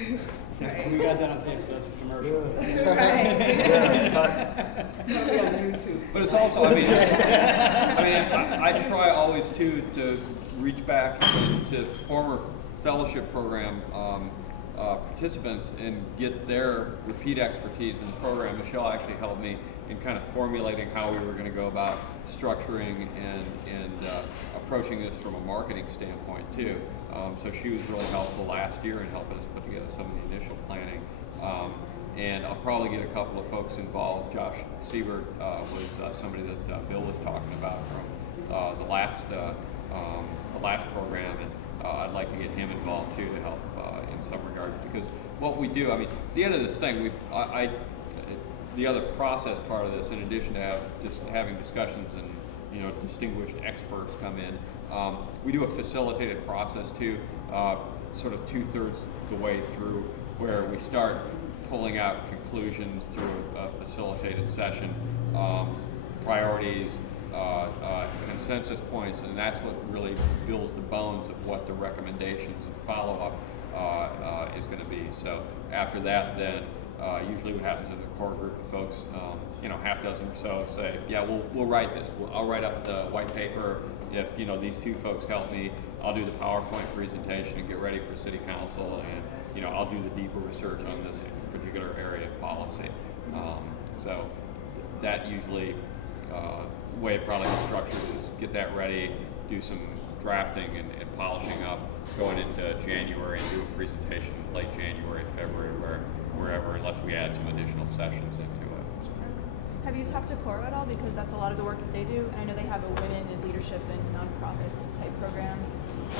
We got that on tape, so that's a commercial. But it's also, I mean, I try always to reach back to former fellowship program participants and get their repeat expertise in the program. Michelle actually helped me in kind of formulating how we were going to go about structuring and approaching this from a marketing standpoint too. So she was really helpful last year in helping us put together some of the initial planning. And I'll probably get a couple of folks involved. Josh Siebert was somebody that Bill was talking about from the last program, and I'd like to get him involved too to help in some regards, because what we do, I mean, at the end of this thing, the other process part of this, in addition to having discussions and distinguished experts come in, we do a facilitated process too, sort of 2/3 the way through, where we start pulling out conclusions through a facilitated session, priorities, consensus points, and that's what really builds the bones of what the recommendations and follow-up is going to be. So after that, then usually what happens in the core group of folks, half dozen or so say, yeah, we'll write this. I'll write up the white paper. If these two folks help me, I'll do the PowerPoint presentation and get ready for City Council, and I'll do the deeper research on this particular area of policy. So that usually way it probably gets structured is get that ready, do some drafting and polishing up, going into January and do a presentation late January, February, wherever, unless we add some additional sessions into it. So. Have you talked to Coro at all? Because that's a lot of the work that they do, and I know they have a Women in Leadership and Nonprofits type program.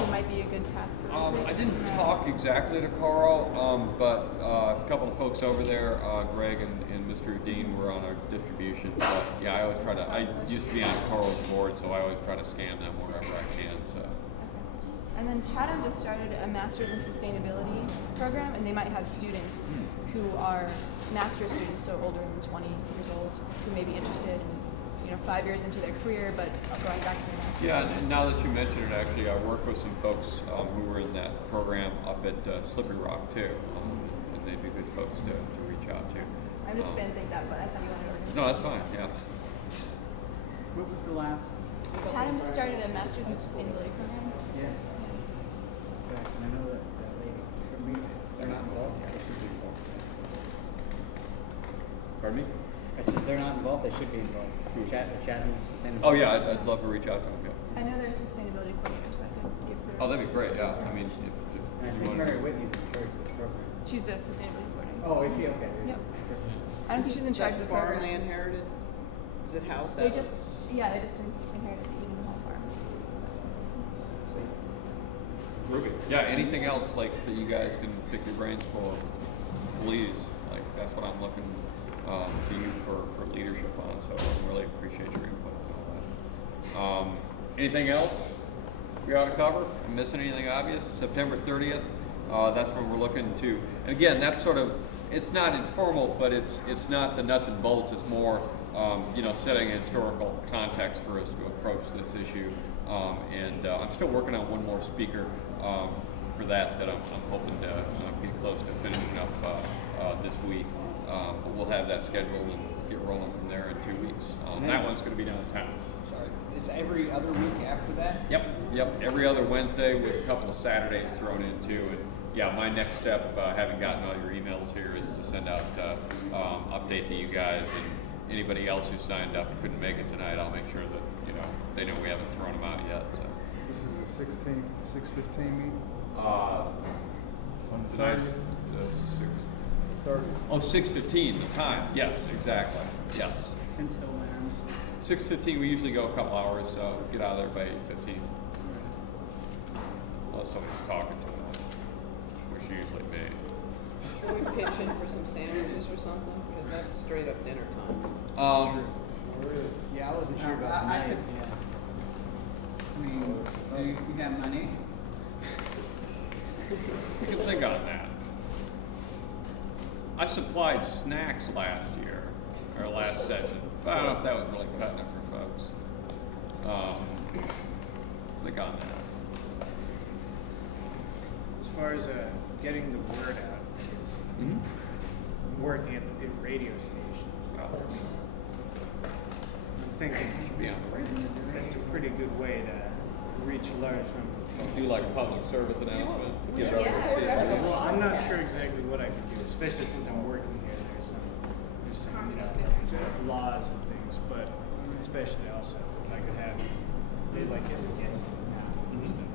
It might be a good tap for I didn't talk exactly to Coro, but a couple of folks over there, Greg and Mr. Dean, were on our distribution. But yeah, I used to be on Coro's board, so I always try to scan them wherever I can. So. Okay. And then Chatham just started a Master's in Sustainability program, and they might have students who are master's students, so older than 20 years old, who may be interested in 5 years into their career, but going back to their master's. Yeah, and now that you mention it, actually, I work with some folks who were in that program up at Slippery Rock too, and they'd be good folks to reach out to. I'm just spinning things out, but I thought you wanted to organize. No, that's fine. Yeah. What was the last? Chatham just started a Master's in Sustainability program. Yeah. And I know that lady. They're not involved yet. They should be involved. Pardon me? I said they're not involved. They should be involved. Chatham Sustainability. Oh yeah, I'd love to reach out to them. Yeah. I know they're a sustainability coordinator, so I could give her. Oh, that'd be great. Yeah. I mean, if And I you think want Mary to. Whitney's in charge of the program. She's the sustainability coordinator. Oh, is she? Okay. Yep. I don't think she's in charge of the farm program. they inherited? Is it housed They out? just inherited the Eden Hall farm. Ruby. Yeah. Anything else like that you guys can pick your brains for? Please. Like that's what I'm looking to you for leadership on. So I really appreciate your input and all that. Anything else we ought to cover? I'm missing anything obvious? September 30th. That's when we're looking to. And again, that's sort of. It's not informal, but it's not the nuts and bolts. It's more, setting a historical context for us to approach this issue. And I'm still working on one more speaker for that I'm hoping to get close to finishing up this week. But we'll have that scheduled and get rolling from there in 2 weeks. That one's going to be downtown. Sorry. It's every other week after that? Yep. Every other Wednesday with a couple of Saturdays thrown in too. And yeah, my next step, having gotten all your emails here, is to send out update to you guys, and anybody else who signed up and couldn't make it tonight, I'll make sure that they know we haven't thrown them out yet. So. This is the 6:15 meeting? On the 30th? 30. Oh, 6:15, the time. Yes, exactly. Yes. Until when? 6:15, we usually go a couple hours, so get out of there by 8:15. Unless someone's talking to us, which usually me. Can we pitch in for some sandwiches or something? Because that's straight up dinner time. Yeah, I wasn't sure about tonight. I mean, do you have money? We can think on that. I supplied snacks last year, or last session, but I don't know if that was really cutting it for folks. Think on that. As far as getting the word out, is working at the Pitt radio station. I'm thinking Should be on the radio. that's a pretty good way to reach a large number of people. Do like a public service announcement. Yeah, Get over to see it. Well, I'm not sure exactly what I could do, especially since I'm working here. There's some laws and things, but especially also if I could have they like get the guests and stuff.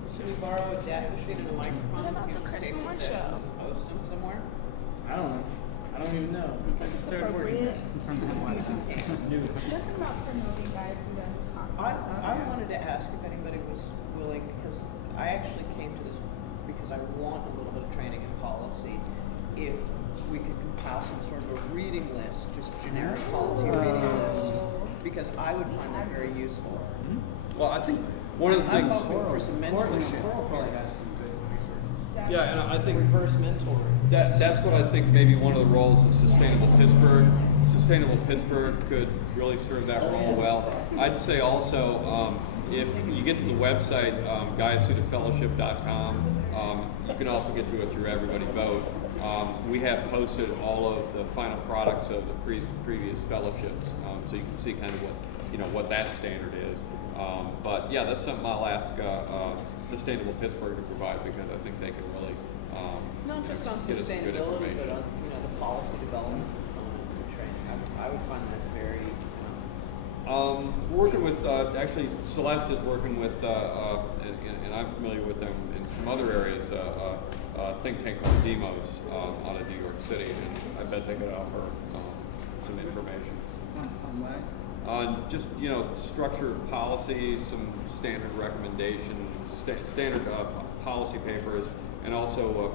So Can we borrow a data machine and a microphone? What about You the just tape Chris the Moore sessions show? and post them somewhere? I don't know. I don't even know. I just started working there. Nothing about promoting guys and then just talking about I wanted to ask if anybody was willing, because I actually came to this because I want a little bit of training in policy. If we could compile some sort of a reading list, just generic policy reading list, because I would find that very useful. Well, I think one of the I'm things. hoping for some mentorship. Yeah, and I think Reverse mentoring. that's what I think maybe one of the roles of Sustainable Pittsburgh. Sustainable Pittsburgh could really serve that role well. I'd say also if you get to the website Guyasutafellowship.com, you can also get to it through Everybody Vote. We have posted all of the final products of the previous fellowships, so you can see kind of what that standard is. But yeah, that's something I'll ask Sustainable Pittsburgh to provide, because I think they can really Not just on get us some good sustainability, but information. on the policy development component of the training. I would find that very. Working with, actually Celeste is working with, and I'm familiar with them in some other areas, think tank called Demos out of New York City, and I bet they could offer some information on just, structure of policy, some standard recommendations, standard policy papers, and also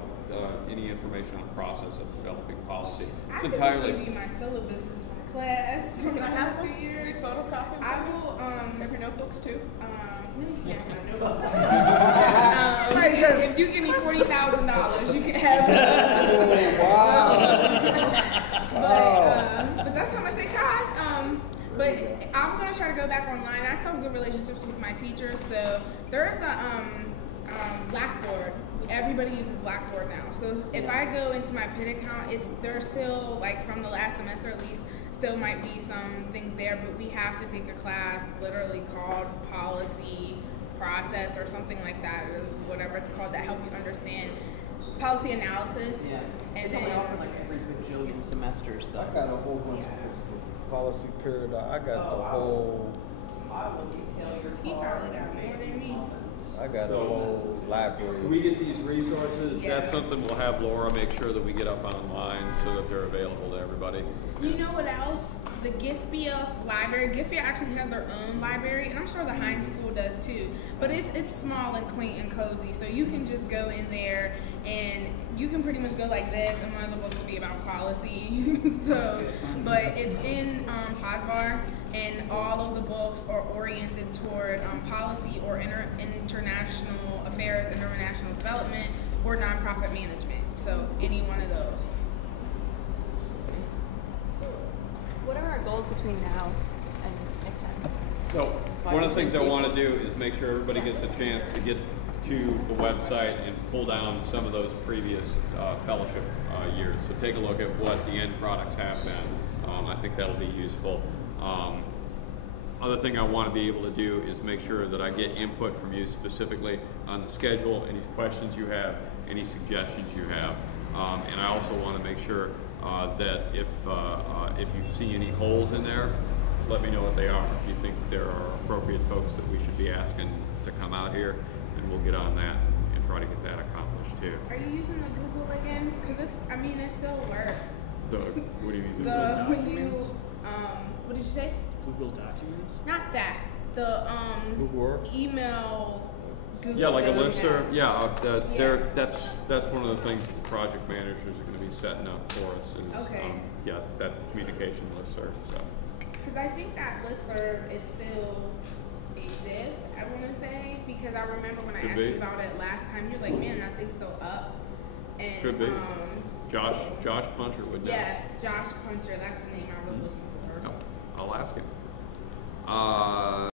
any information on the process of developing policy. I It's could entirely. just give you my syllabuses from class from the last 2 years. Photocopy? I will, Have your notebooks too? yeah, if you give me $40,000, you can have it. But that's how much they cost. But I'm gonna try to go back online. I still have good relationships with my teachers, so there's a Blackboard. Everybody uses Blackboard now. So if I go into my Pitt account, there's still, like, from the last semester at least, still might be some things there, but we have to take a class literally called Policy Process or something like that, or whatever it's called, that help you understand policy analysis. Yeah. And It's only often like every bajillion semesters, though. I got a whole bunch of books for policy period. I got the whole. I will detail your He probably got more than me. I got a whole library. When we get these resources, Yeah. that's something we'll have Laura make sure that we get up online so that they're available to everybody. You know what else? The Gispia library. Gispia actually has their own library, and I'm sure the Heinz School does too. But it's small and quaint and cozy, so you can just go in there and you can pretty much go like this, and one of the books will be about policy. But it's in Posvar, and all of the books are oriented toward policy or international affairs, international development, or nonprofit management. So any one of those. So, what are our goals between now and next time? So one of the things I want to do is make sure everybody gets a chance to get to the website and pull down some of those previous fellowship years. So take a look at what the end products have been. I think that'll be useful. Other thing I want to be able to do is make sure that I get input from you specifically on the schedule, any questions you have, any suggestions you have. And I also want to make sure that if you see any holes in there, let me know what they are. If you think there are appropriate folks that we should be asking to come out here, and we'll get on that and try to get that accomplished too. Are you using the Google again? Because it still works. What do you mean? When you, what did you say? Google Documents. Not that. The Google Works? email. Google. Yeah, like a that we listserv. have. Yeah, that's one of the things that the project managers are going to be setting up for us. Is, Okay. That communication listserv. So. Because I think that listserv is still exists, I want to say, because I remember when I Could asked be. you about it last time, you're like, man, that thing's still up. And, Could be. Josh Puncher would know. Yes, Josh Puncher, that's the name I was looking for. Yep, I'll ask him.